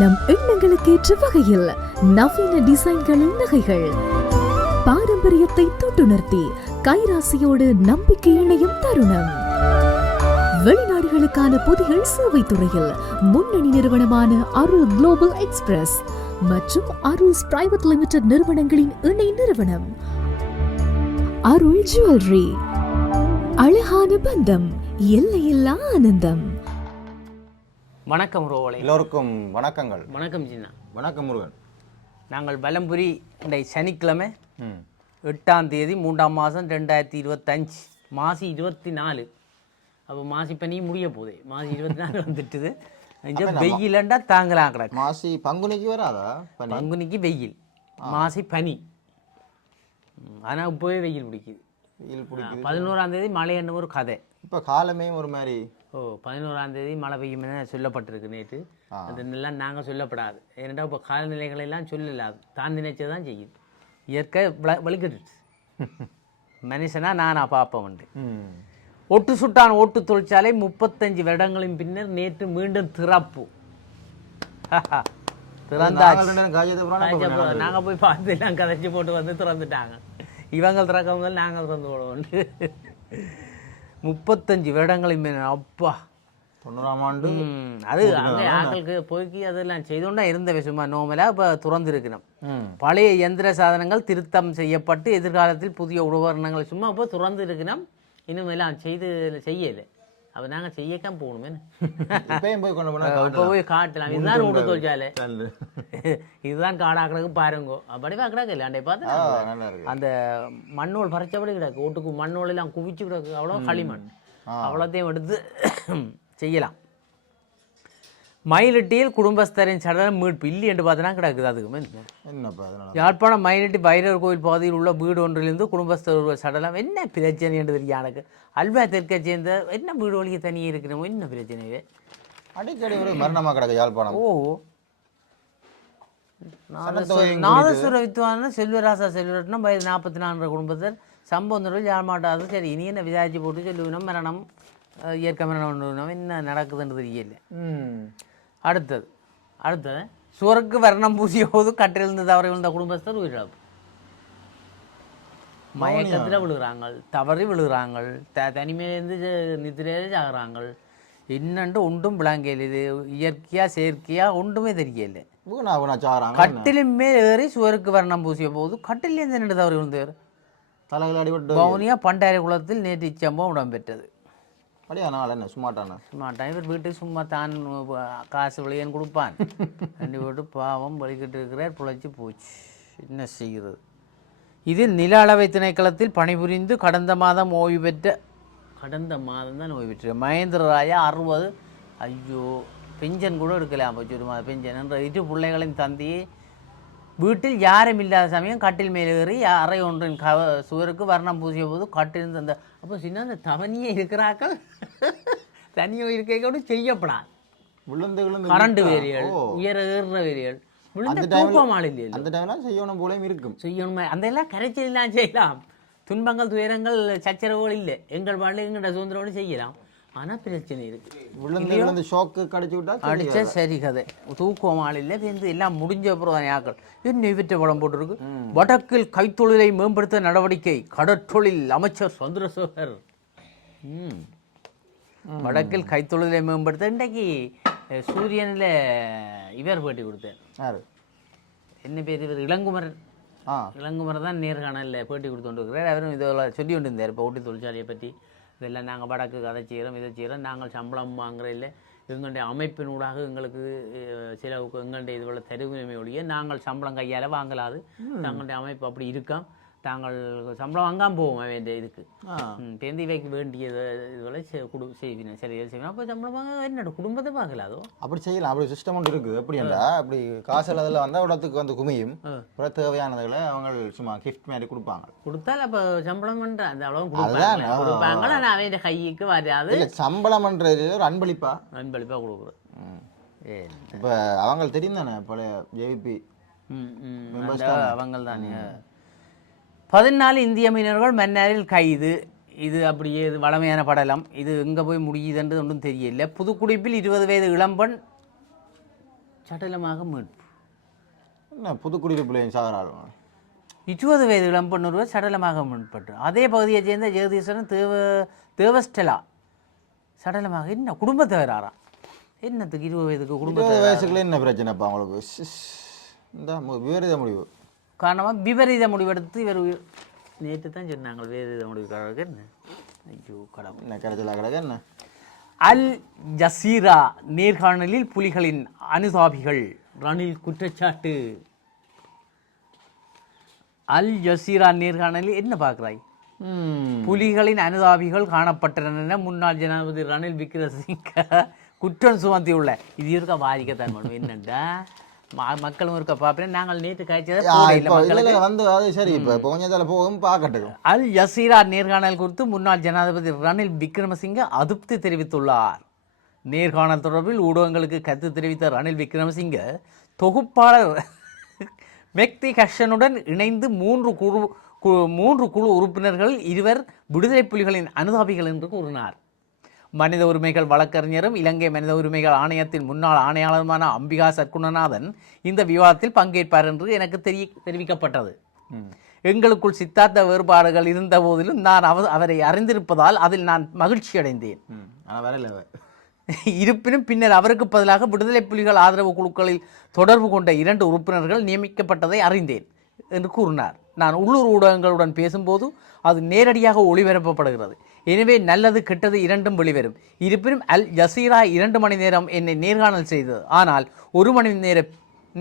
நம் எண்ணங்களுக்கேற்ற வகையில் நவீன டிசைன்களில் நகைகள், பாரம்பரியத்தை தொட்டுணர்த்தி கைராசியோடு நம்பிக்கை இணையும் தருணம். வெளிநாடுகளுக்கான பொதிகள் சேவை துறையில் முன்னணி நிறுவனமான அருள் குளோபல் எக்ஸ்பிரஸ் மற்றும் அருள்ஸ் பிரைவேட் லிமிடெட் நிறுவனங்களின் இணை நிறுவனம் அருள் ஜுவல்லரி. அழகான பந்தம், எல்லையில்லா ஆனந்தம். வணக்கம் ரோவலை. எல்லோருக்கும் வணக்கங்கள். வணக்கம் ஜின்னா. வணக்கம் முருகன். நாங்கள் பலம்புரி இந்த சனிக்கிழமை 8ஆம் தேதி 3ஆம் மாதம் 2025 மாசி 24. அப்போ மாசி பனி முடிய போகுது. மாசி 24 வந்துட்டுது. வெயிலண்டா தாங்கலாம் கிடக்கு. மாசி பங்குனிக்கு வராதா? பங்குனிக்கு வெயில், மாசி பனி. ஆனால் இப்போவே வெயில் பிடிக்குது. 11ஆம் தேதி மழை என்ன ஒரு கதை. இப்போ காலமே ஒரு மாதிரி 11ஆம் தேதி மழை பெய்யும் சொல்லப்பட்டிருக்கு நேற்று. அதெல்லாம் நாங்கள் சொல்லப்படாது. ஏன்னா இப்போ காலநிலைகளெல்லாம் சொல்லலாது. தான் நினைச்சதான் செய்யுது. இயற்கை வலிக்கிட்டு மனுஷனா நானா பார்ப்பேன் உண்டு. ஒட்டு சுட்டான் ஓட்டு தொழிற்சாலை 35 வருடங்களின் பின்னர் நேற்று மீண்டும் திறப்பு. நாங்கள் போய் பார்த்து எல்லாம் கதைச்சி போட்டு வந்து திறந்துட்டாங்க. இவங்க திறக்க நாங்கள் திறந்து போடுவோம். 35 வருடங்களின் மேல். அப்பா 90ஆம் ஆண்டு அது அங்கே ஆக்களுக்கு போய்க்கு அதெல்லாம் செய்தோண்டா இருந்த சும்மா நோமலாக இப்போ திறந்துருக்கணும். பழைய இயந்திர சாதனங்கள் திருத்தம் செய்யப்பட்டு எதிர்காலத்தில் புதிய உபகரணங்கள் சும்மா இப்போ திறந்து இருக்கணும். இனிமேலாம் செய்யலை. அப்போ நாங்கள் செய்யக்காம போகணுமே. இப்போ போய் காட்டலாம். இதுதான் ஓட்டு தொழிற்சாலை, இதுதான் காடாக்களுக்கு பாருங்கோ. அப்படி கிடக்கு இல்லை அண்டை பார்த்து அந்த மண்ணோல் பறிச்சபடி கிடக்கு. ஓட்டுக்கு மண்ணோல் எல்லாம் குவிச்சு கிடக்கு. அவ்வளோ களிமண் அவ்வளோத்தையும் எடுத்து செய்யலாம். மயிலிட்டியில் குடும்பஸ்தரின் சடலம் மீட்பு இல்லை என்று பார்த்தனா கிடக்குது. அதுக்குமே யாழ்ப்பாணம் மயிலிட்டி பைரவர் கோயில் பகுதியில் உள்ள வீடு ஒன்றிலிருந்து குடும்பஸ்தர் சடலம். என்ன பிரச்சனை என்று தெரியும் எனக்கு. அல்வா தெற்கை சேர்ந்த என்ன வீடு வழிக்கு தனியாக இருக்கணும். என்ன பிரச்சனை இது? அடிக்கடி ஒரு மரணமாக கிடக்கு யாழ்ப்பாணம். நாதஸ்வர வித்வான செல்வராசா செல்வரட்னம் வயது 44 குடும்பத்தர் சம்பவம் யாழ்மாட்டாது. சரி, இனி என்ன விசாரிச்சு போட்டு சொல்லுவினோம். மரணம், இயற்கை மரணம் என்ன நடக்குதுன்னு தெரியல. அடுத்தது சுவருக்கு வர்ணம் பூசிய போது கட்டிலிருந்து தவறி விழுந்த குடும்பஸ்தர் உயிரிழப்பு. மயக்கத்தில் விழுகிறாங்க, தவறி விழுகிறாங்க, தனிமையிலேருந்து நிதிரையில சாகிறாங்க. என்னண்டு ஒன்றும் விளங்கல. இது இயற்கையா செயற்கையா ஒன்றுமே தெரியல. கட்டிலின் மேல் ஏறி சுவருக்கு வர்ணம் பூசிய போது கட்டிலேருந்து நின்று தவறி விழுந்தார். வவுனியா பண்டாரி குளத்தில் நேற்று இச்சம்பவம் இடம்பெற்றது. சும்மாட்டான் இவர் வீட்டுக்கு சும்மா தான் காசு விளையன்னு கொடுப்பான். ரெண்டு வீட்டு பாவம் வலிக்கிட்டு இருக்கிறார். பிழைச்சி போச்சு. என்ன செய்கிறது? இதில் நில அளவை திணைக்களத்தில் பணிபுரிந்து கடந்த மாதம் ஓய்வு தான் ஓய்வு பெற்ற மகேந்திர ராயா 60. ஐயோ, பென்ஷன் கூட எடுக்கலாம் போச்சு. ஒரு மாதம் பென்ஷன் என்ற 2 பிள்ளைகளின் தந்தையை வீட்டில் யாரும் இல்லாத சமயம் கட்டில் மேலே ஏறி அறை ஒன்றின் சுவருக்கு வர்ணம் பூசிய போது கட்டில் அந்த அப்போ சின்ன அந்த தவனியே இருக்கிறாக்கள் தனியோ இருக்க கூட செய்யப்படாது. கரண்டு வேரியல், உயர ஏறுற வேரியல் செய்யணுமே. அந்த எல்லாம் கரைச்சலாம் செய்யலாம். துன்பங்கள், துயரங்கள், சச்சரவுகள் இல்லை. எங்கள் பாடல எங்கள்ட சுதந்திரோடு செய்யலாம். ஆனால் பிரச்சனை இருக்கு. அடிச்சா சரி கதை. தூக்கமால் இல்லை வந்து எல்லாம் முடிஞ்ச அப்புறம் தான் யாக்கள் என்ன இவற்றை படம் போட்டிருக்கு. வடக்கில் கைத்தொழிலை மேம்படுத்த நடவடிக்கை, கடற்றொழில் அமைச்சர் சந்திரசேகர். வடக்கில் கைத்தொழிலை மேம்படுத்த இன்றைக்கு சூரியனில் இவர் பேட்டி கொடுத்தார். என்ன பேர் இவர்? இளங்குமரன் தான் நேர்காணலில் பேட்டி கொடுத்து கொண்டு இருக்கிறார். அவரும் இதெல்லாம் சொல்லி கொண்டு இருந்தார். இப்போ ஓட்டி தொழிற்சாலையை பற்றி இதெல்லாம் நாங்கள் வடக்கு அதை செய்கிறோம், இதை செய்கிறோம். நாங்கள் சம்பளம் வாங்குற இல்லை. எங்களுடைய அமைப்பினூடாக எங்களுக்கு சிலவுக்கு எங்களுடைய இதுவரை தருவினை ஒழிய நாங்கள் சம்பளம் கையால் வாங்கலாது. நாங்களுடைய அமைப்பு அப்படி இருக்கோம். தாங்கள் சம்பளம் வாங்காமல் போவோம். அவன் இதுக்கு தேர்ந்து இவைக்கு வேண்டியது இதுவரை செய்வினேன், சரியாக செய்வேன். அப்போ சம்பளம் வாங்க என்னோட குடும்பத்தை பார்க்கலாதோ அப்படி செய்யலாம். அப்படி சிஸ்டம் ஒன்று இருக்குது. எப்படி என்றால் அப்படி காசு அதில் வந்தால் இடத்துக்கு வந்து குமியும். அப்புறம் தேவையானதுகளை அவங்க சும்மா கிஃப்ட் மாதிரி கொடுப்பாங்க. கொடுத்தால் அப்போ சம்பளம் பண்ணுற அந்த அளவு கொடுப்பாங்க. நான் அவன் கைக்கு வராது. சம்பளம்ன்றது ஒரு அன்பளிப்பாக கொடுக்குறேன். இப்போ அவங்க தெரியும் தானே பழைய ஜேவிபி அவங்க தானே. 14 இந்திய மீனவர்கள் மன்னாரில் கைது. இது அப்படியே இது வளமையான படலம். இது எங்கே போய் முடியுதுன்றது ஒன்றும் தெரியல. புதுக்குடிப்பில் 20 வயது இளம்பெண் சடலமாக மீட்பு. என்ன புதுக்குடியிருப்புலையும் சாதனம் 20 வயது இளம்பெண் ஒருவர் சடலமாக மீட்பட்டு. அதே பகுதியைச் சேர்ந்த ஜெகதீஸ்வரன் தேவஸ்டெலா சடலமாக. என்ன குடும்பத்தை வராரா? என்னத்துக்கு 20 வயதுக்கு குடும்பத்தை? வயசுக்குள்ள என்ன பிரச்சனைப்பா உங்களுக்கு? இந்த விபரீத முடிவு காரணமாக விபரீத முடிவெடுத்து இவர் நேற்று தான் சொன்னாங்க விபரீத முடிவு. என்ன ஐயோ கடவுள், என்ன கரைச்சலா கிடக்கு என்ன? அல் ஜசீரா நேர்காணலில் புலிகளின் அனுதாபிகள் ரணில் குற்றச்சாட்டு. அல் ஜசீரா நேர்காணலில் என்ன பார்க்குறாய்? புலிகளின் அனுதாபிகள் காணப்பட்டன முன்னாள் ஜனாதிபதி ரணில் விக்ரமசிங்க குற்றம் சுமத்தியுள்ள. இது இருக்க பாதிக்கத்தான் பண்ணும். என்னண்டா மக்களும் இருக்க பார்ப்பேன். நாங்கள் நேற்று அல் ஜசீரா நேர்காணல் குறித்து முன்னாள் ஜனாதிபதி ரணில் விக்ரமசிங்க அதிருப்தி தெரிவித்துள்ளார். நேர்காணல் தொடர்பில் ஊடகங்களுக்கு கருத்து தெரிவித்த ரணில் விக்ரமசிங்க தொகுப்பாளர் மெக்தி ஹஷனுடன் இணைந்து மூன்று குழு உறுப்பினர்கள் 2 விடுதலை புலிகளின் அனுதாபிகள் என்று கூறினார். மனித உரிமைகள் வழக்கறிஞரும் இலங்கை மனித உரிமைகள் ஆணையத்தின் முன்னாள் ஆணையாளருமான அம்பிகா சற்குணநாதன் இந்த விவாதத்தில் பங்கேற்பார் என்று எனக்கு தெரிவிக்கப்பட்டது. எங்களுக்குள் சித்தாந்த வேறுபாடுகள் இருந்த போதிலும் நான் அவரை அறிந்திருப்பதால் அதில் நான் மகிழ்ச்சி அடைந்தேன். இருப்பினும் பின்னர் அவருக்கு பதிலாக விடுதலை புலிகள் ஆதரவு குழுக்களில் தொடர்பு கொண்ட 2 உறுப்பினர்கள் நியமிக்கப்பட்டதை அறிந்தேன் என்று கூறினார். நான் உள்ளூர் ஊடகங்களுடன் பேசும்போது அது நேரடியாக ஒளிபரப்பப்படுகிறது. எனவே நல்லது கெட்டது இரண்டும் வெளிவரும். இருப்பினும் அல் ஜசீரா 2 மணி நேரம் என்னை நேர்காணல் செய்தது. ஆனால் 1 மணி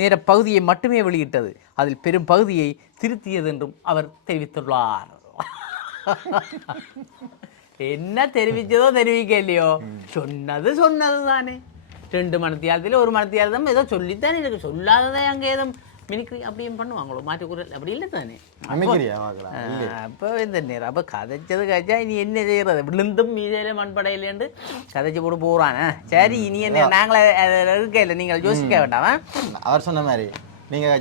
நேர பகுதியை மட்டுமே வெளியிட்டது. அதில் பெரும் பகுதியை திருத்தியது என்றும் அவர் தெரிவித்துள்ளார். என்ன தெரிவிச்சதோ தெரிவிக்க இல்லையோ, சொன்னது தானே. 2 மணித்தியாலத்தில் 1 மணித்தியாலம் ஏதோ சொல்லித்தானே எனக்கு சொல்லாததான் அங்கே ஏதோ மினிக்ரி அப்படியும் பண்ணுவாங்களோ மாற்று குரல் அப்படி இல்லை தானே. அப்போ இந்த நேரம் அப்போ கதைச்சது கதைச்சா இனி என்ன செய்யறது? விழுந்தும் மீதையில மண்படையிலேண்டு கதைச்சு போட்டு போகிறானே. சரி இனி என்ன நாங்களே இருக்க இல்லை, நீங்கள் யோசிக்க வேண்டாம். அவர் சொன்ன மாதிரி நீங்கள்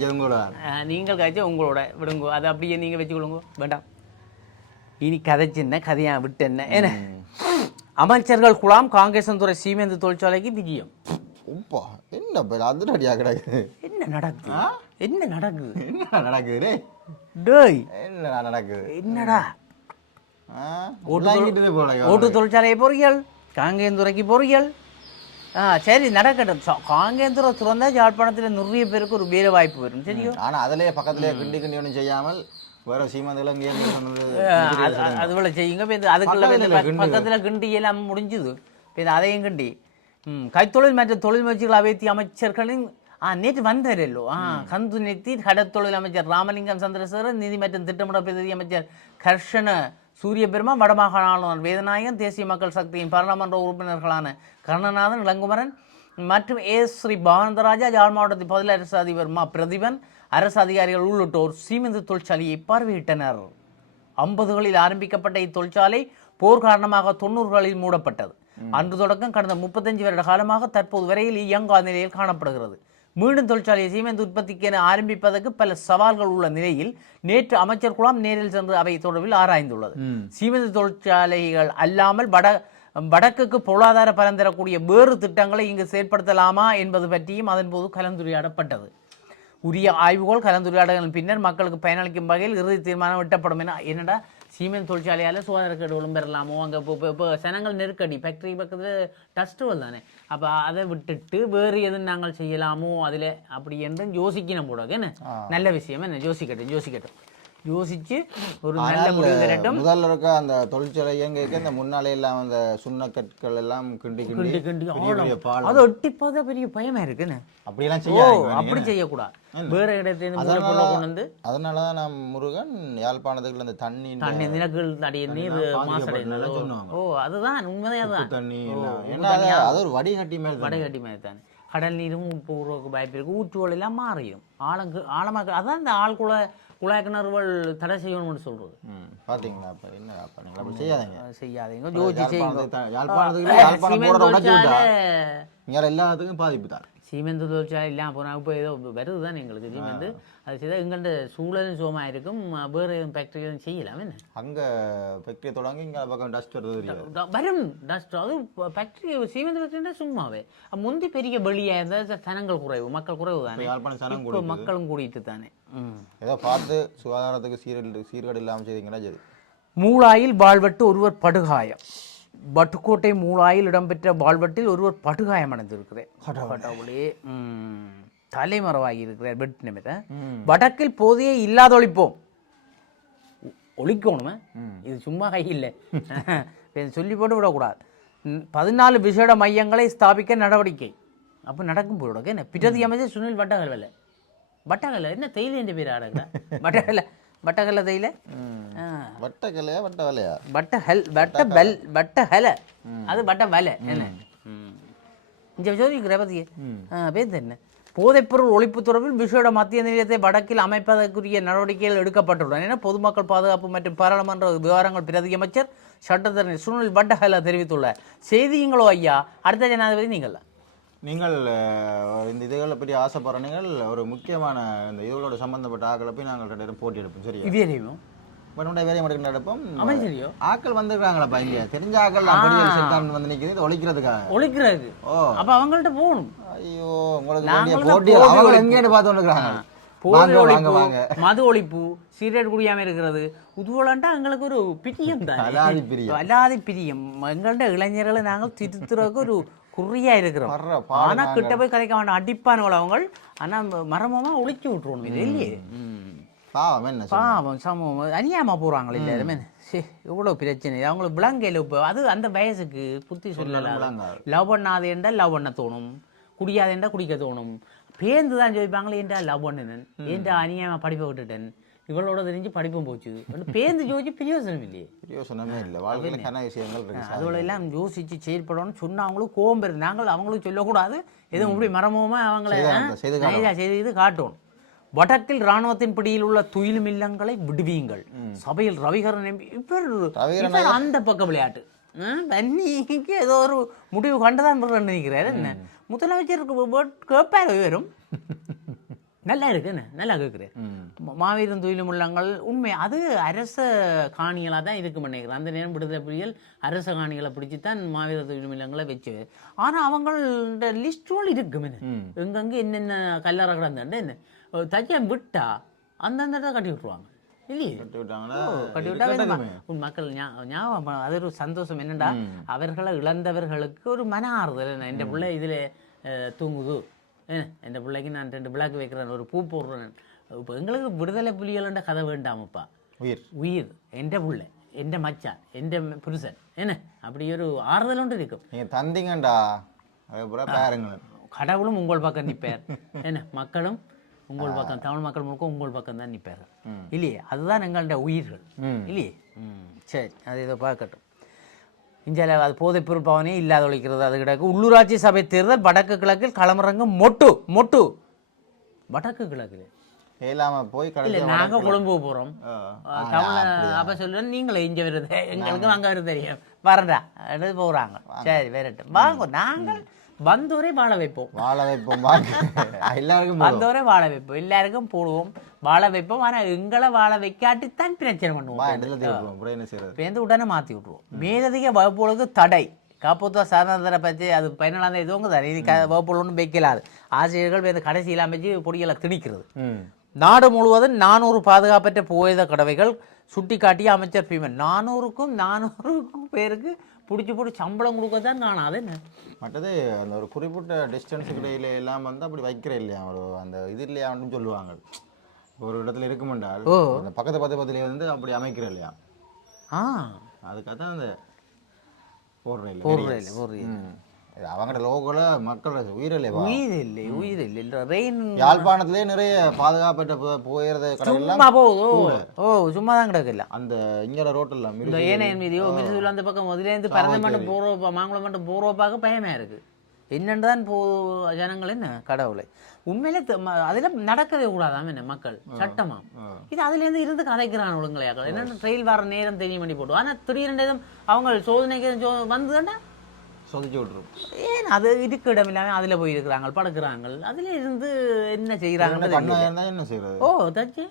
கதைச்சா உங்களோட விடுங்கோ, அதை அப்படியே நீங்கள் வச்சுக்கொள்ளுங்க வேண்டாம். இனி கதைச்சின்ன கதையா விட்டு என்ன என்ன அமைச்சர்கள் குழாம் காங்கேசன்துறை சீமெந்து தொழிற்சாலைக்கு விஜயம். என்ன அதிரடியா கிடக்குது? என்ன நடக்குது? என்ன நடக்குது? என்ன நடக்குது? டேய் என்ன நடக்குது? என்னடா ஓட்டு தொழிற்சாலையை பொறியல், காங்கேந்துறைக்கு பொறியல். சரி நடக்கட்டும். காங்கேந்துறை துறந்தா யாழ்ப்பாணத்தில் நிறைய பேருக்கு ஒரு வேலை வாய்ப்பு வரும். சரிയോ? ஆனா அதுலயே பக்கத்துலயே கிண்டி ஒன்றும் செய்யாமல் வேற சீமாந்தெல்லாம் அதுபோல செய்யுங்க. அதுக்குள்ள பக்கத்துல கிண்டி எல்லாம் முடிஞ்சுது. அதையும் கிண்டி கைத்தொழில் மற்றும் தொழில் முயற்சிகள் அவைத்தி அமைச்சர்களின் நேற்று வந்தாரல்லோ கந்து நெத்தி கடற்தொழில் அமைச்சர் ராமலிங்கம் சந்திரசேகரன், நிதி மற்றும் திட்டமிடல் பிரதி அமைச்சர் கர்ஷன சூரிய பெருமா, வடமாகாண ஆளுநர் வேதநாயகன், தேசிய மக்கள் சக்தியின் பாராளுமன்ற உறுப்பினர்களான கருணநாதன், இளங்குமரன் மற்றும் ஸ்ரீ பானந்தராஜா, யாழ் மாவட்டத்தின் பதில் அரசு அதிபர் பிரதிபன், அரசு அதிகாரிகள் உள்ளிட்டோர் சீமெந்து தொழிற்சாலையை பார்வையிட்டனர். 50களில் ஆரம்பிக்கப்பட்ட இத்தொழிற்சாலை போர் காரணமாக 90களில் மூடப்பட்டது. அன்று தொடக்கம் கடந்த 35 வருட காலமாக தற்போது வரையில் இயங்கா நிலையில் காணப்படுகிறது. மீண்டும் தொழிற்சாலையை சீமெந்து உற்பத்திக்கென ஆரம்பிப்பதற்கு பல சவால்கள் உள்ள நிலையில் நேற்று அமைச்சர் குழாம் நேரில் சென்று அவை தொடர்பில் ஆராய்ந்துள்ளது. சீமெந்து தொழிற்சாலைகள் அல்லாமல் வடக்குக்கு பொருளாதார பலன் தரக்கூடிய வேறு திட்டங்களை இங்கு செயற்படுத்தலாமா என்பது பற்றியும் அதன்போது கலந்துரையாடப்பட்டது. உரிய ஆய்வுகள் கலந்துரையாடல்களின் பின்னர் மக்களுக்கு பயனளிக்கும் வகையில் இறுதி தீர்மானம் எட்டப்படும் என. என்னடா சீமெந்து தொழிற்சாலையால் சுகாதாரக்கேடுகளும் பெறலாமோ? அங்கே இப்போ சனங்கள் நெருக்கடி, ஃபேக்ட்ரி பக்கத்தில் டஸ்ட்டுகள் தானே. அப்போ அதை விட்டுட்டு வேறு எதுவும் நாங்கள் செய்யலாமோ அதில் அப்படி என்று யோசிக்கணும் போட. என்ன நல்ல விஷயம், என்ன யோசிக்கட்டும். யோசிச்சு ஒரு நல்ல முடிவு தரட்டும். முதல்ல இருக்க அந்த தொழிற்சாலை எங்க இந்த முன்னாலே எல்லாம் அந்த சுண்ணக்கற்கள் எல்லாம் கிண்டி அதை ஒட்டி பார்த்தா பெரிய பயமா இருக்குன்னு அப்படியெல்லாம் அப்படி செய்யக்கூடாது. வேற இடத்துல கொண்டு வந்து அதனாலதான் நான் முருகன் யாழ்ப்பாணத்துக்குள்ள அந்த தண்ணி நிலங்கள் அடைய நீர் மாசடைந்தது. அதுதான் உண்மைதான். தண்ணி அது ஒரு வடிகட்டி மேல் தானே. கடல் நீரும் இப்போ உருவாக்க வாய்ப்பு இருக்கு. ஊற்றுவல் எல்லாம் மாறிடும். ஆழமாக அதான் இந்த ஆழ்குழா குழாய் கிணறுகள் தடை செய்யணும்னு சொல்றது. பாத்தீங்களா? என்ன செய்யாதீங்க. ஜோதி எல்லாத்துக்கும் பாதிப்பு தான். சீமெந்து தொழிற்சாலை இல்லாமல் போனால் இப்போ ஏதோ வருது தான் எங்களுக்கு சீமெந்து அது செய்தால் எங்கள்கிட்ட சூழலும் சோமாக இருக்கும் வேறு எதுவும் ஃபேக்ட்ரி எதுவும் செய்யலாம் என்ன அங்கே ஃபேக்ட்ரியை தொடங்கி இங்கே பக்கம் டஸ்ட் வருது வரும் டஸ்ட் அது ஃபேக்ட்ரி சீமெந்து ஃபேக்ட்ரின்னா சும்மாவே முந்தி பெரிய வெளியாக இருந்தால் சனங்கள் குறைவு மக்கள் குறைவு தானே இப்போ மக்களும் கூடிட்டு தானே ஏதோ பார்த்து சுகாதாரத்துக்கு சீர்கேடு இல்லாமல் செய்தீங்கன்னா சரி. மூளாயில் வாழ்வெட்டு ஒருவர் படுகாயம். வட்டுக்கோட்டை மூளாயில் இடம்பெற்ற வாழ்வெட்டில் ஒருவர் படுகாயம் அடைந்திருக்கிறேன். கடவுளே தலைமறைவாகி இருக்கிறார் வெட்டு நிமித்த. வடக்கில் போதையே இல்லாதொழிப்போம். ஒழிக்கணுமே, இது சும்மா கை இல்லை சொல்லி போட்டு விடக்கூடாது. 14 விசேட மையங்களை ஸ்தாபிக்க நடவடிக்கை. அப்போ நடக்கும் போய் என்ன பிரதி அமைச்சர் சுனில் வட்டகல்வல வட்டகல்ல என்ன தெரியல என்ற பேர் ஆடுங்க வட்டகல்ல வட்டகல்ல தெரியல வட்டகலையா வட்டவலையா வட்டஹல அது வட்டவலை என்ன இங்கே சோதிக்கிற பத்தியே பேர் என்ன போதைப்பொருள் ஒழிப்பு தொடர்பில் விசேட மத்திய நிலையத்தை வடக்கில் அமைப்பதற்குரிய நடவடிக்கைகள் எடுக்கப்பட்டுள்ளன என பொதுமக்கள் பாதுகாப்பு மற்றும் பாராளுமன்ற விவகாரங்கள் பிரதி அமைச்சர் சட்டத்தரணி சுனில் வட்டஹல தெரிவித்துள்ளார். செய்திங்களோ ஐயா, அடுத்த ஜனாதிபதி நீங்கள் இந்த இதுகளை பற்றி ஆசைப்படுற நீங்கள் ஒரு முக்கியமான இந்த இதுகளோட சம்பந்தப்பட்ட ஆக்களை போய் நாங்கள் 2 பேரும் போட்டி எடுப்போம். சரி, இதே தெரியும் வேலையை மட்டும் நடப்போம். அமைச்சரியோ ஆக்கள் வந்துருக்காங்களா இங்க தெரிஞ்ச ஆக்கள் வந்து நிற்கிறது ஒழிக்கிறதுக்காக ஒழிக்கிறது. ஓ, அப்ப அவங்கள்ட்ட போகணும். ஐயோ, உங்களுக்கு போட்டி அவங்க எங்கேன்னு பார்த்து வந்துருக்காங்க. மது ஒழிப்பு, சீரட் குடியாம இருக்கிறது, உதுவலாண்டா எங்களுக்கு ஒரு பிரியம் தான், அல்லாதி பிரியம். எங்கள்ட்ட இளைஞர்களை நாங்கள் திருத்துறதுக்கு ஒரு குறியா இருக்கிறோம். ஆனா கிட்ட போய் கதைக்க வேண்டாம், அடிப்பானவள் அவங்க. ஆனா மரமமா ஒழிச்சு விட்டுருவோம். இது இல்லையே பாவம் சமூகம் அநியாயமா போறாங்களே எல்லாருமே. எவ்வளவு பிரச்சனை அவங்களுக்கு விளங்கையில். இப்போ அது அந்த வயசுக்கு புத்தி சொல்லலாம். லவ் பண்ணாதேண்டா லவ் பண்ண தோணும், குடியாதேண்டா குடிக்க தோணும். பேருந்து தான் ஜோதிப்பாங்களே, ஏன்டா லவ் பண்ணினேன், ஏன்டா அநியாயமா படிப்பை விட்டுட்டேன், இவளோட தெரிஞ்சு படிப்பும் போச்சு. பேருந்து யோசிச்சு பிரயோசனம் இல்லையே, பிரயோசனமே இல்லை. வாழ்க்கையில் விஷயங்கள் இருக்கு, அதோட எல்லாம் யோசிச்சு செயல்படணும்னு சொன்னா அவங்களுக்கு கோபம் வருது. நாங்கள் அவங்களுக்கு சொல்லக்கூடாது, எதுவும் இப்படி மரமோமா அவங்கள செய்து காட்டணும். வடக்கில் இராணுவத்தின் பிடியில் உள்ள துயில் மில்லங்களை விடுவீங்கள். சபையில் ரவிகரன் எம்பி இவர் அந்த பக்க விளையாட்டு தண்ணிக்கு ஏதோ ஒரு முடிவு கண்டுதான் நினைக்கிறாரு. என்ன முதலமைச்சருக்கு கேட்பாரு வரும். நல்லா இருக்குன்னு நல்லா கேட்குறேன். மாவீரன் துயிலும் உள்ளங்கள் உண்மை அது அரச காணிகளாக தான் இருக்குன்னு நினைக்கிறேன். அந்த நேரம் விடுதலை புலிகள் அரச காணிகளை பிடிச்சி தான் மாவீர துயிலும் இல்லங்களை வச்சு. ஆனால் அவங்களோட லிஸ்டோடு இருக்குமே எங்கெங்கே என்னென்ன கல்லறை கிடந்தாண்டு என்ன தச்சியம் விட்டா அந்தந்த கட்டி விட்டுருவாங்க இல்லையே. கட்டி விட்டா மக்கள் ஞாபகம். அது ஒரு சந்தோஷம். என்னண்டா அவர்களை இழந்தவர்களுக்கு ஒரு மன ஆறுதல். என் பிள்ளை இதில் தூங்குது, என் பிள்ளைக்கு நான் 2 விளக்கு வைக்கிறேன், ஒரு பூ போடுறேன். இப்போ எங்களுக்கு விடுதலை புலிகள கதை வேண்டாமப்பா. உயிர் எந்த பிள்ளை, எந்த மச்சான், எந்த புருஷன் என்ன அப்படி ஒரு ஆறுதல் ஒன்று இருக்கும். நீங்கள் தந்தீங்கண்டா கடவுளும் உங்கள் பக்கம் நிற்பார். என்ன மக்களும் உங்கள் பக்கம், தமிழ் மக்கள் முழுக்க உங்கள் பக்கம் தான் நிற்பார் இல்லையே. அதுதான் எங்கள்ட உயிர்கள் இல்லையே. சரி, அது இதை பார்க்கட்டும். இந்தியாவில் அது போதைப்பொருள் பவனே இல்லாத ஒழிக்கிறது அது கிடக்கு. உள்ளூராட்சி சபை தேர்தல் வடக்கு கிழக்கில் களமிறங்கும் மொட்டு வடக்கு கிழக்கு போய் நாங்கள் கொழும்பு போகிறோம். அப்போ சொல்லுவேன் நீங்களே இங்கே வருது, எங்களுக்கு அங்கே வருது தெரியும் வரண்டா எடுத்து போகிறாங்க. சரி வரட்டும் வாங்க, நாங்கள் வந்தோரே வாழ வைப்போம் எல்லாருக்கும் வந்தோரே வாழ வைப்போம், எல்லாருக்கும் போடுவோம், வாழ வைப்போம். ஆனால் எங்களை வாழ வைக்காட்டித்தான் பிரச்சனை பண்ணுவோம், பேருந்து உடனே மாற்றி விட்டுருவோம். மேலதிக வகுப்புகளுக்கு தடை. காப்போத்துவ சாதனத்தை பற்றி அது பயனாளர் இதுவங்க தான் இது வகுப்புகள் ஒன்றும் வைக்கலாது. ஆசிரியர்கள் இந்த கடைசியெல்லாம் வச்சு பொடிகளை திணிக்கிறது. நாடு முழுவதும் 400 பாதுகாப்பற்ற புகையிரத கடவைகள் சுட்டி காட்டிய அமைச்சர் பீமன். 400 பேருக்கு பிடிச்சி சம்பளம் கொடுக்கத்தான் காணாது. என்ன மற்றது அந்த ஒரு குறிப்பிட்ட டிஸ்டன்ஸுக்கு இடையில எல்லாம் வந்து அப்படி வைக்கிற இல்லையா, ஒரு அந்த இது இல்லையா சொல்லுவாங்க. ஒரு இடத்துல இருக்குமென்றால் அந்த பக்கத்துல வந்து அப்படி அமைக்கிற இல்லையா, அதுக்காக தான் அந்த போடுறேன் அவங்களோட லோகோல மக்கள் உயிர் இல்லை. யாழ்ப்பாணத்திலே நிறைய பாதுகாப்பற்ற போயிறது சும்மா தான் கிடக்குல்ல அந்த இங்க ரோட்டில் ஏனையன் மீதியோ மிருதுல அந்த பக்கம் முதலேருந்து பறந்த மட்டும் போறோப்பா மாங்குளம் மட்டும் போறோப்பாக்க பயமா இருக்கு. என்னென்னு தான் ஜனங்கள் என்ன கடவுளை உண்மையிலே அதில் நடக்கவே கூடாதாம் என்ன மக்கள் சட்டமா இது அதுலேருந்து இருந்து கதைக்கிறான் ஒழுங்கலையாக்கள். என்னென்ன ட்ரெயில் வர நேரம் தெரிய பண்ணி போட்டு. ஆனால் திடீரெண்டு அவங்க சோதனைக்கு வந்துதானே சொதிச்சு விட்டுரும். ஏன் அது இருக்க இடம் இல்லாமல் அதில் போயிருக்கிறாங்க படுக்கிறாங்க, அதில் இருந்து என்ன செய்கிறாங்க என்ன செய்யறது? ஓ தச்சு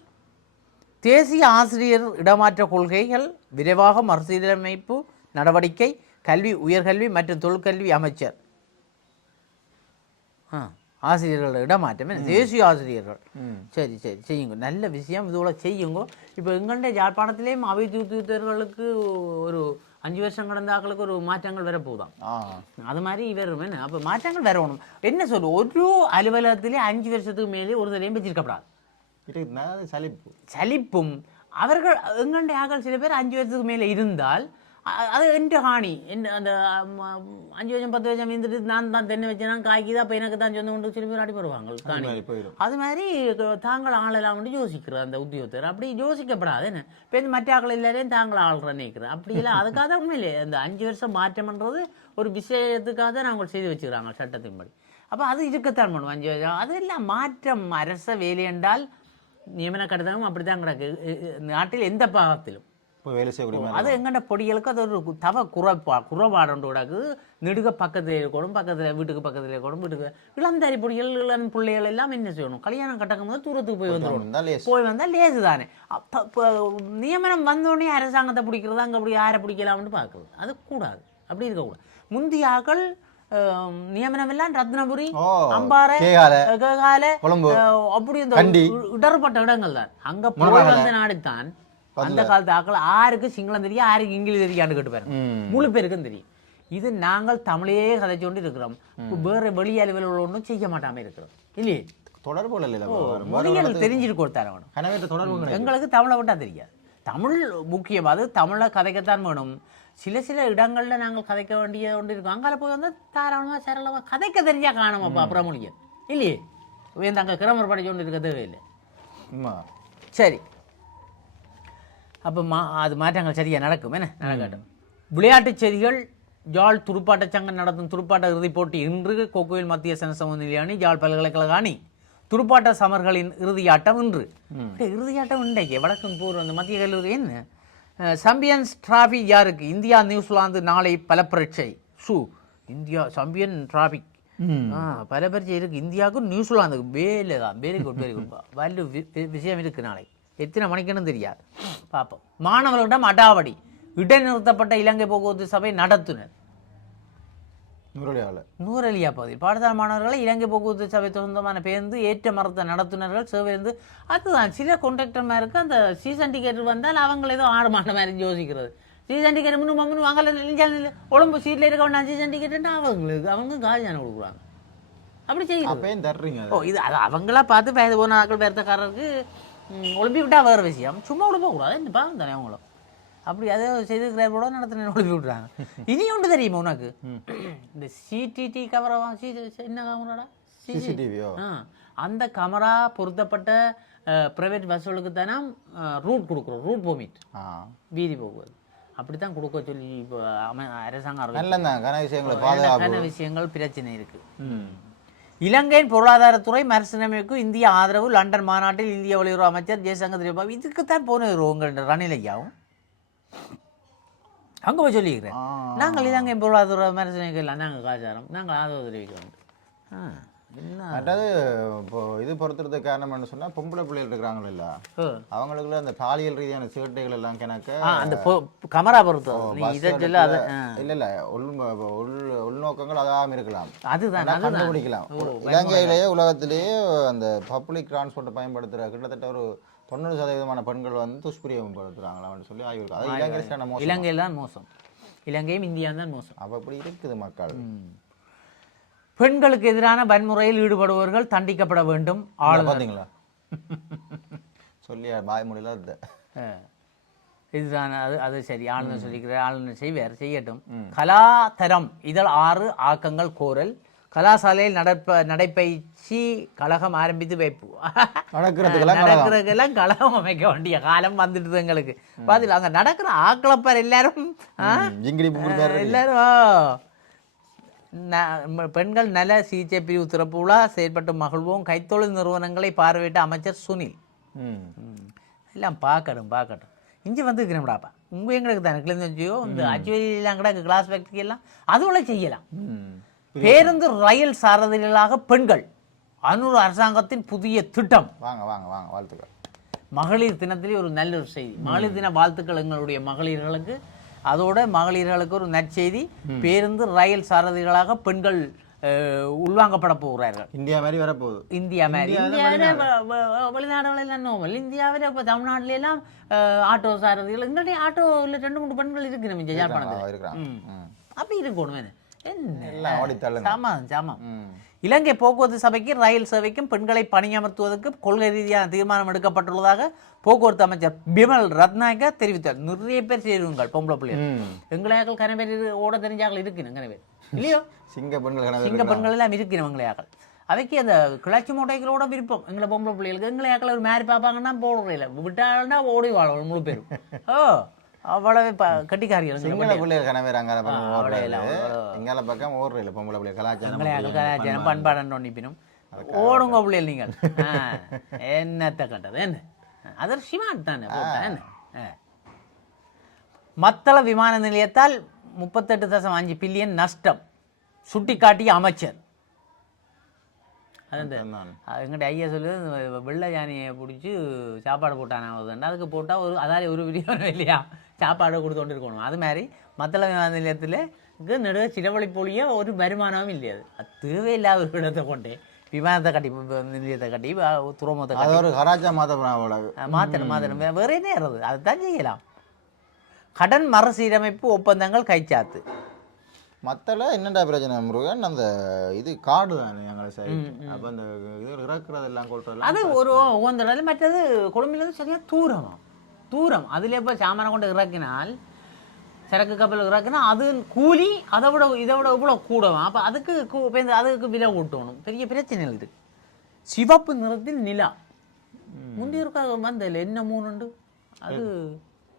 தேசிய ஆசிரியர் இடமாற்ற கொள்கைகள் விரைவாக மறுசீரமைப்பு நடவடிக்கை கல்வி உயர்கல்வி மற்றும் தொழிற்கல்வி அமைச்சர் ஆசிரியர்கள் இடமாற்றம் என்ன தேசிய ஆசிரியர்கள் சரி சரி செய்யுங்க, நல்ல விஷயம், இதோட செய்யுங்க. இப்போ எங்கள்ட யாழ்ப்பாணத்திலேயும் அவை தூத்துவர்களுக்கு ஒரு 5 வருஷம் கடந்த ஆக்களுக்கு ஒரு மாற்றங்கள் வரப்போதான். அது மாதிரி வரும் என்ன, அப்போ மாற்றங்கள் வரணும். என்ன சொல்லு, ஒரு அலுவலகத்திலே 5 வருஷத்துக்கு மேலே ஒரு தலையும் வச்சிருக்கப்படாது. சலிப்பும் அவர்கள் எங்கண்ட ஆக்கள் சில பேர் 5 வருஷத்துக்கு மேலே இருந்தால் அது என்ற காணி என்ன அந்த 5 வருஷம் 10 வருஷம் இருந்துட்டு நான் தான் தென்னை வச்சேன் காய்க்குது, அப்போ எனக்கு தான் சொந்த கொண்டு சில பேர் அடி போடுவாங்க காணி. அது மாதிரி தாங்கள் ஆளலாம் யோசிக்கிறது அந்த உத்தியோகத்தர், அப்படி யோசிக்கப்படாது என்ன. இப்போ இந்த மற்ற ஆக்கள் எல்லாரையும் தாங்கள் ஆள்ற நினைக்கிறேன் அப்படியெல்லாம். அதுக்காக தான் உண்மையிலே அந்த 5 வருஷம் மாற்றம்ன்றது ஒரு விஷயத்துக்காக தான் நாங்கள் செய்து வச்சுக்கிறாங்க சட்டத்தின்படி. அப்போ அது இருக்கத்தான் பண்ணுவோம் 5 வருஷம். அதெல்லாம் மாற்றம் அரச வேலை என்றால் நியமன கடிதமும் அப்படித்தான் கிடக்கு நாட்டில் எந்த பாகத்திலும். அது எங்கண்ட பொடிகளுக்கு அது ஒரு குறைபாடு கிடக்குது. நெடுக பக்கத்தில் இருக்கணும், பக்கத்தில் வீட்டுக்கு பக்கத்தில் இருக்கணும், வீட்டுக்கு இளந்தாரி பொடிகள் இளம் பிள்ளைகள் எல்லாம் என்ன செய்யணும், கல்யாணம் கட்டக்கும் போது தூரத்துக்கு போய் வந்துடணும், போய் வந்தால் லேசு தானே. நியமனம் வந்தோடனே அரசாங்கத்தை பிடிக்கிறது அங்கே அப்படி யாரை பிடிக்கலாம்னு பார்க்குறது, அது கூடாது, அப்படி இருக்கக்கூடாது. முந்தியாக்கள் நியமனம் எல்லாம் ரத்னபுரி அம்பாறை அப்படி இந்த இடர்பட்ட இடங்கள் தான். அங்க போய் வந்த நாடுதான் அந்த காலத்து ஆக்கள் யாருக்கு சிங்களம் தெரியும் யாருக்கு இங்கிலீஷ் தெரியான்னு கேட்டு பாருங்க, முழு பேருக்கும் தெரியும். இது நாங்கள் தமிழையே கதைச்சு கொண்டு இருக்கிறோம், வேற வெளி அலுவலர்கள் ஒன்றும் செய்ய மாட்டாம இருக்கிறோம் இல்லையே. தொடர்பு மொழிகள் தெரிஞ்சிருக்கு கொடுத்தாரு, எங்களுக்கு தமிழை விட்டா தெரியாது. தமிழ் முக்கியம், அது தமிழை கதைக்கத்தான் வேணும். சில இடங்கள்ல நாங்கள் கதைக்க வேண்டிய ஒன்று இருக்கும், அங்கால போய் வந்து தாராளமாக சரளமாக கதைக்க தெரிஞ்சா காணும். அப்போ அப்புறம் மொழிய இல்லையே அங்கே கிராமர் படிச்சு கொண்டு இருக்க தேவையில்லை. சரி, அப்போ அது மாற்றங்கள் சரியாக நடக்கும் என்ன நடக்கட்டும். விளையாட்டுச் செய்திகள். யாழ் துடுப்பாட்டச் சங்கம் நடத்தும் துடுப்பாட்ட இறுதிப் போட்டி இன்று. கோக்கோவில் மத்திய சனசமநிலை அணி யாழ் பல்கலைக்கழக அணி. துடுப்பாட்ட சமர்களின் இறுதியாட்டம் இன்று. இறுதியாட்டம் இன்றைக்கு வடக்கும் பூர்வம் அந்த மத்திய கல்லூரி என்ன சாம்பியன்ஸ் டிராஃபி யாருக்கு? இந்தியா நியூசிலாந்து நாளை பல பரீட்சை. இந்தியா சாம்பியன் டிராஃபி பல பரீட்சை இருக்கு இந்தியாவுக்கும் நியூசிலாந்துக்கும். வேலை தான், வெரி குட் வெரி குட், வலு விஷயம் இருக்கு. நாளை எத்தனை மணிக்குன்னு தெரியாது, பார்ப்போம். மாணவர்களிடம் அடாவடி. இடைநிறுத்தப்பட்ட இலங்கை போக்குவரத்து சபை நடத்துனர் நூறலியா பகுதியில் பாடசாலை மாணவர்களை இலங்கை போக்குவரத்து சபை சொந்தமான பேருந்து ஏற்ற மறுத்த நடத்துனர்கள் சேவையிருந்து. அதுதான் சில கான்ட்ராக்டர் மாதிரி அந்த சீசன் டிக்கெட் வந்தால் அவங்கள ஏதோ 6 மாதம் மாதிரி யோசிக்கிறது. சீசன் டிக்கெட் முன்னு வாங்கல உடம்பு சீட்டில் இருக்க வேண்டாம் சீசன் டிக்கெட்டுன்னா அவங்க காஜான கொடுக்குறாங்க. அப்படி செய்யுங்க. ஓ இது அது அவங்களா பார்த்து வயது போன ஆக்கள் பேர்த்தக்காரருக்கு ஒளிப்பி விட்டா வேறு விஷயம், சும்மா ஒழுப்ப கூடாது இந்த பாவம் தானே அவங்களும். அப்படி அதை செய்திருக்கிறோட நடத்தின ஒளிப்பி விட்டுறாங்க. இனி ஒன்று தெரியுமா உனக்கு, இந்த சிடிடி கமராவா என்ன கமராடா சிசிடிவியோ அந்த கமரா பொருத்தப்பட்ட பிரைவேட் பஸ்களுக்கு தானே ரூட் கொடுக்குறோம், ரூட் பெர்மிட் வீதி போக்குவது அப்படித்தான் கொடுக்க சொல்லி இப்போ அரசாங்கம் விஷயங்கள் பிரச்சனை இருக்கு. இலங்கையின் பொருளாதாரத்துறை மறுசீரமைப்பு இந்திய ஆதரவு. லண்டன் மாநாட்டில் இந்திய வெளியுறவு அமைச்சர் ஜெய்சங்கர் திரிபாபு. இதுக்குத்தான் போனது உங்கள்கிட்ட ரணிலையாவும் அங்கே போய் சொல்லிக்கிறேன். நாங்கள் இலங்கையின் பொருளாதார மறுசீரமைப்பு இல்லை, நாங்கள் காசாரம் நாங்கள் ஆதரவு தெரிவிக்கிறோம். அதாவது இப்போ இது பொறுத்துறதுக்கு காரணம் என்ன சொன்னா பொம்பளை பிள்ளைகள் இருக்கிறாங்களா இல்ல அவங்களுக்குள்ள அந்த பாலியல் ரீதியான சேட்டைகள் எல்லாம் கணக்கு அந்த கமரா பொறுத்தது இல்ல இல்ல உள்நோக்கங்கள் அதாம இருக்கலாம், அதுதான் கண்டுபிடிக்கலாம். இலங்கையிலேயே உலகத்திலேயே அந்த பப்ளிக் டிரான்ஸ்போர்ட்டை பயன்படுத்துற கிட்டத்தட்ட ஒரு 90% பெண்கள் வந்து துஷ்பிரயோகம் படுத்துறாங்களான்னு சொல்லி ஆய்வு. அது இலங்கையில இலங்கையில் தான் மோசம், இலங்கையும் இந்தியா தான் மோசம். அப்ப அப்படி இருக்குது மக்கள். பெண்களுக்கு எதிரான வன்முறையில் ஈடுபடுபவர்கள் தண்டிக்கப்பட வேண்டும். பார்த்தீங்களா சொல்லி பாய் முடியல இதுதான் அது சரி. ஆளுநர் சொல்லிக்கிற ஆளுநர் செய்யட்டும். கலாதரம் இதழ் 6 ஆக்கங்கள் கோரல். கலாசாலையில் நடைப்பயிற்சி கழகம் ஆரம்பித்து வைப்பு. நடக்கிறதுக்கெல்லாம் கழகம் அமைக்க வேண்டிய காலம் வந்துட்டு எங்களுக்கு. பாத்தீங்களா அங்க நடக்கிற ஆக்களப்பார் எல்லாரும் எல்லாரும் பெண்கள் நல சிகிச்சை பிரிவு திறப்பு விழா செயற்பட்டு மகிழ்வோம். கைத்தொழில் நிறுவனங்களை பார்வையிட்ட அமைச்சர் சுனில். எல்லாம் பார்க்கட்டும் இஞ்சி வந்துருக்கிறேன்டாப்பா. உங்கள் எங்களுக்கு தானே கிளிநொச்சியோ இந்த அச்சுவலியெல்லாம் கிடக்கு கிளாஸ் ஃபேக்ட்ரி எல்லாம் அதுவளை செய்யலாம். பேருந்து ரயில் சாரதிகளாக பெண்கள் அன்னூர் அரசாங்கத்தின் புதிய திட்டம். வாங்க வாங்க வாங்க வாழ்த்துக்கள். மகளிர் தினத்திலே ஒரு நல்ல ஒரு செய்தி. மகளிர் தின வாழ்த்துக்கள் எங்களுடைய மகளிர்களுக்கு. அதோட மகளிர்களுக்கு ஒரு நற்செய்தி, பேருந்து ரயில் சாரதிகளாக பெண்கள் உள்வாங்கப்பட போகிறார்கள். இந்தியா மாதிரி வரப்போகுது. இந்தியா மாதிரி வெளிநாடுகளெல்லாம் நோமல். இந்தியாவில் இப்போ தமிழ்நாட்டில எல்லாம் ஆட்டோ சாரதிகள் எங்களுடைய ஆட்டோவில் 2-3 பெண்கள் இருக்கு நம்ம யாழ்ப்பாணத்தில். அப்படி இருக்கணும் என்ன சாமான். இலங்கை போக்குவரத்து சபைக்கு ரயில் சேவைக்கும் பெண்களை பணியமர்த்துவதற்கு கொள்கை ரீதியான தீர்மானம் எடுக்கப்பட்டுள்ளதாக போக்குவரத்து அமைச்சர் பிமல் ரத்நாயக்க தெரிவித்தார். நிறைய பேர் சேருங்கள் பொம்பளை பிள்ளைகள். எங்களையாக்கள் கன பேர் ஓட தெரிஞ்சாக்கள் இருக்குன்னு கன பேர் இல்லையோ. சிங்க பெண்கள் எல்லாம் இருக்கிற எங்களையாக்கள். அவைக்கு அந்த கிளர்ச்சி மூட்டைகளோட விருப்பம் எங்களை பொம்பளை பிள்ளைகளுக்கு. எங்களையாக்கள் ஒரு மாதிரி பார்ப்பாங்கன்னா போடுறதில்ல, விட்டாங்கன்னா ஓடி வாழ முழு பேரும். அவ்வளவு கட்டிக்காரிகள் கலாச்சாரம் பண்பாடு ஒன்னிப்பினும் ஓடுங்க பிள்ளைகள். நீங்கள் என்னத்தை கண்டது என்ன அது சிமாட் தானே என்ன. மத்தள விமான நிலையத்தால் 38.5 பில்லியன் நஷ்டம் சுட்டிக்காட்டிய அமைச்சர். அது எங்கிட்ட ஐயா சொல்லு, வெள்ளை யானையை பிடிச்சி சாப்பாடு போட்டானாவதுண்டா, அதுக்கு போட்டால் அதாவது ஒரு பிரியாணம் இல்லையா சாப்பாடு கொடுத்து கொண்டு இருக்கணும். அது மாதிரி மத்தள விமான நிலையத்தில் நடுவே சிலவழிப்பொழிய ஒரு வருமானமும் இல்லையாது. அது தேவையில்லாத ஒரு இடத்தை கொண்டு விமானத்தை கட்டி நிலையத்தை கட்டி துறைமுகத்தை மாற்றணும் வேற என்ன ஏறது, அதுதான் செய்யலாம். கடன் மறுசீரமைப்பு ஒப்பந்தங்கள் கைச்சாத்து. மத்தள என்னடா பிரச்சனை முருகன், அந்த இது காடு தானே எங்களை சைடு. அப்போ அந்த இது இறக்குறதெல்லாம் கொள்றதெல்லாம் அது ஒரு உகந்தது. மற்றது கொழும்பிலேருந்து சரியாக தூரம் அதில் இப்போ சாமானை கொண்டு இறக்கினால் சரக்கு கப்பல் இறக்குனா அது கூலி இதை விட இவ்வளோ கூடவும். அப்போ அதுக்கு விலை கூட்டணும். பெரிய பிரச்சனைகள் இருக்குது. சிவப்பு நிறத்தில் நிலா முந்தைய இருக்காக வந்ததில்லை என்ன மூணுண்டு அது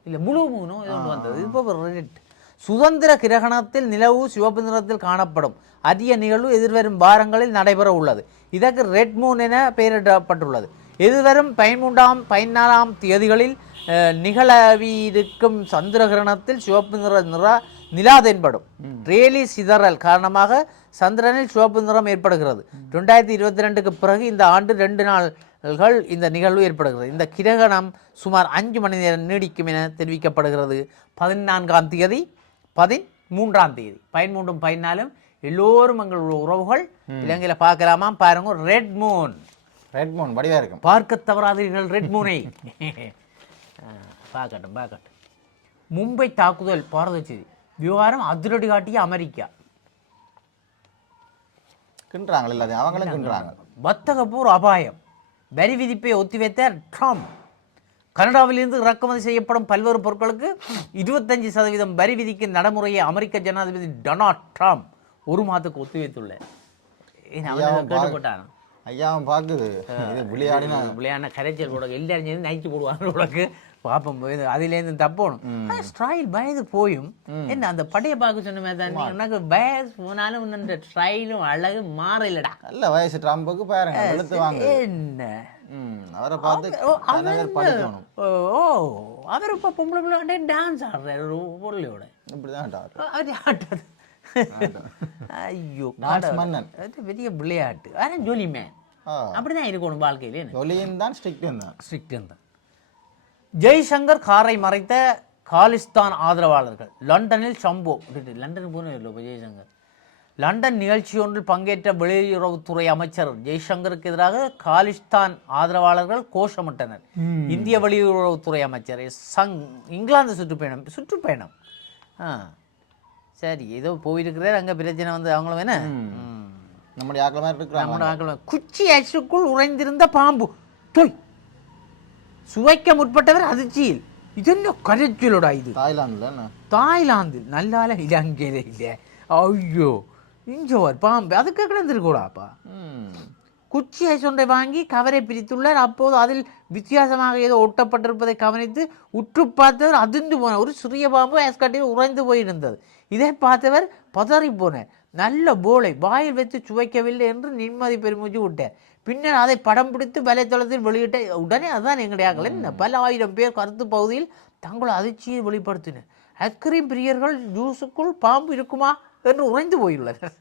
இல்லை முழு மூணும் இது ஒன்று வந்தது. இப்போ ரெட் சுதந்திர கிரகணத்தில் நிலவு சிவப்பு நிறத்தில் காணப்படும் அரிய நிகழ்வு எதிர்வரும் வாரங்களில் நடைபெற உள்ளது. இதற்கு ரெட் மூன் என பெயரிடப்பட்டுள்ளது. எதிர்வரும் 13-14 தேதிகளில் நிகழவிருக்கும் சந்திர கிரகணத்தில் சிவப்பு நிற நிலா தென்படும். ரேலி சிதறல் காரணமாக சந்திரனில் சிவப்பு நிறம் ஏற்படுகிறது. 2022க்கு பிறகு இந்த ஆண்டு 2 நாள்கள் இந்த நிகழ்வு ஏற்படுகிறது. இந்த கிரகணம் சுமார் 5 மணி நேரம் நீடிக்கும் என தெரிவிக்கப்படுகிறது. 14ஆம் தேதி 13ஆம் தேதி 13 14 எல்லோரும் எங்களுடைய உறவுகள் இலங்கையில் பார்க்கலாமா பாருங்க. ரெட் மூன் வடிவா இருக்கும், பார்க்க தவறாதீர்கள் ரெட் மூனை. பார்க்கட்டும். மும்பை தாக்குதல் பாரத செய்தி விவகாரம் அதிரடி காட்டிய அமெரிக்கா. அவங்களும் கிண்டுறாங்க. வர்த்தக போர் அபாயம், வரி விதிப்பை ஒத்திவைத்த ட்ரம்ப். கனடாவிலிருந்து இறக்குமதி செய்யப்படும் பல்வேறு பொருட்களுக்கு 25% வரி விதிக்கும் நடைமுறையை அமெரிக்க ஜனாதிபதி டொனால்ட் ட்ரம்ப் 1 மாதத்துக்கு ஒத்திவைத்துள்ளார். கேட்டுப்பட்டான் ஐயாவும் பார்க்குது விளையாடின கரைச்சல் கூட எல்லாரும் நைச்சு போடுவாங்க உனக்கு பார்ப்போம். அதுலேருந்து தப்போணும். ஸ்டைல் வயது போயும் என்ன அந்த படையை பார்க்க சொன்ன மாதிரி தான் எனக்கு வயசு போனாலும் இந்த ஸ்டைலும் அழகு மாறலடா. நல்ல வயசு ட்ரம்புக்கு பாருங்க என்ன அவரை பார்த்து படிக்கணும். அவர் இப்போ பொம்பளை பிள்ளை டான்ஸ் ஆடுறாரு ஒரு பொருளையோட இப்படிதான் ஆட்டாது. ஐயோ பெரிய விளையாட்டு. ஆனால் ஜோலி மேன் அப்படிதான் இருக்கணும் வாழ்க்கையிலே. ஸ்ட்ரிக்ட் தான். ஜெய்சங்கர் காரை மறைத்த காலிஸ்தான் ஆதரவாளர்கள் லண்டனில் சம்பவம். லண்டனுக்கு போன இல்லை ஜெய்சங்கர். லண்டன் நிகழ்ச்சி ஒன்றில் பங்கேற்ற வெளியுறவுத்துறை அமைச்சர் ஜெய்சங்கருக்கு எதிராக காலிஸ்தான் ஆதரவாளர்கள் கோஷமிட்டனர். இந்திய வெளியுறவுத்துறை அமைச்சர் இங்கிலாந்து சுற்றுப்பயணம் சரி ஏதோ போயிருக்கிறார். அங்கே பிரச்சனை வந்து அவங்களும் என்ன நம்முடைய ஆக்களமாக குச்சி ஐசுக்குள் உறைந்திருந்த பாம்பு சுவைக்க முற்பட்டவர் அதிர்ச்சியில். இது என்ன கரைச்சலோடா இது? தாய்லாந்தில் நல்லால இலங்கையில இல்லை. ஐயோ இஞ்சோர் பாம்பு அதுக்கு கிடந்திருக்கூடாப்பா. குச்சி ஐஸ் ஒன்றை வாங்கி கவரை பிரித்துள்ளார். அப்போது அதில் வித்தியாசமாக ஏதோ ஒட்டப்பட்டிருப்பதை கவனித்து உற்று பார்த்தவர் அதிர்ந்து போனார். ஒரு சிறிய பாம்பு ஐஸ்கட்டில் உறைந்து போயிருந்தது. இதை பார்த்தவர் பதறி போனார். நல்ல போலை வாயில் வைத்து சுவைக்கவில்லை என்று நிம்மதி பெருமூச்சு விட்டார். பின்னர் அதை படம் பிடித்து வலைத்தளத்தில் வெளியிட்ட உடனே அதுதான் எங்களுடைய என்ன பல ஆயிரம் பேர் கருத்து பகுதியில் தங்கள் அதிர்ச்சியை வெளிப்படுத்தினர். ஐஸ்கிரீம் பிரியர்கள் ஜூஸுக்குள் பாம்பு இருக்குமா என்று உறைந்து போயுள்ளனர்.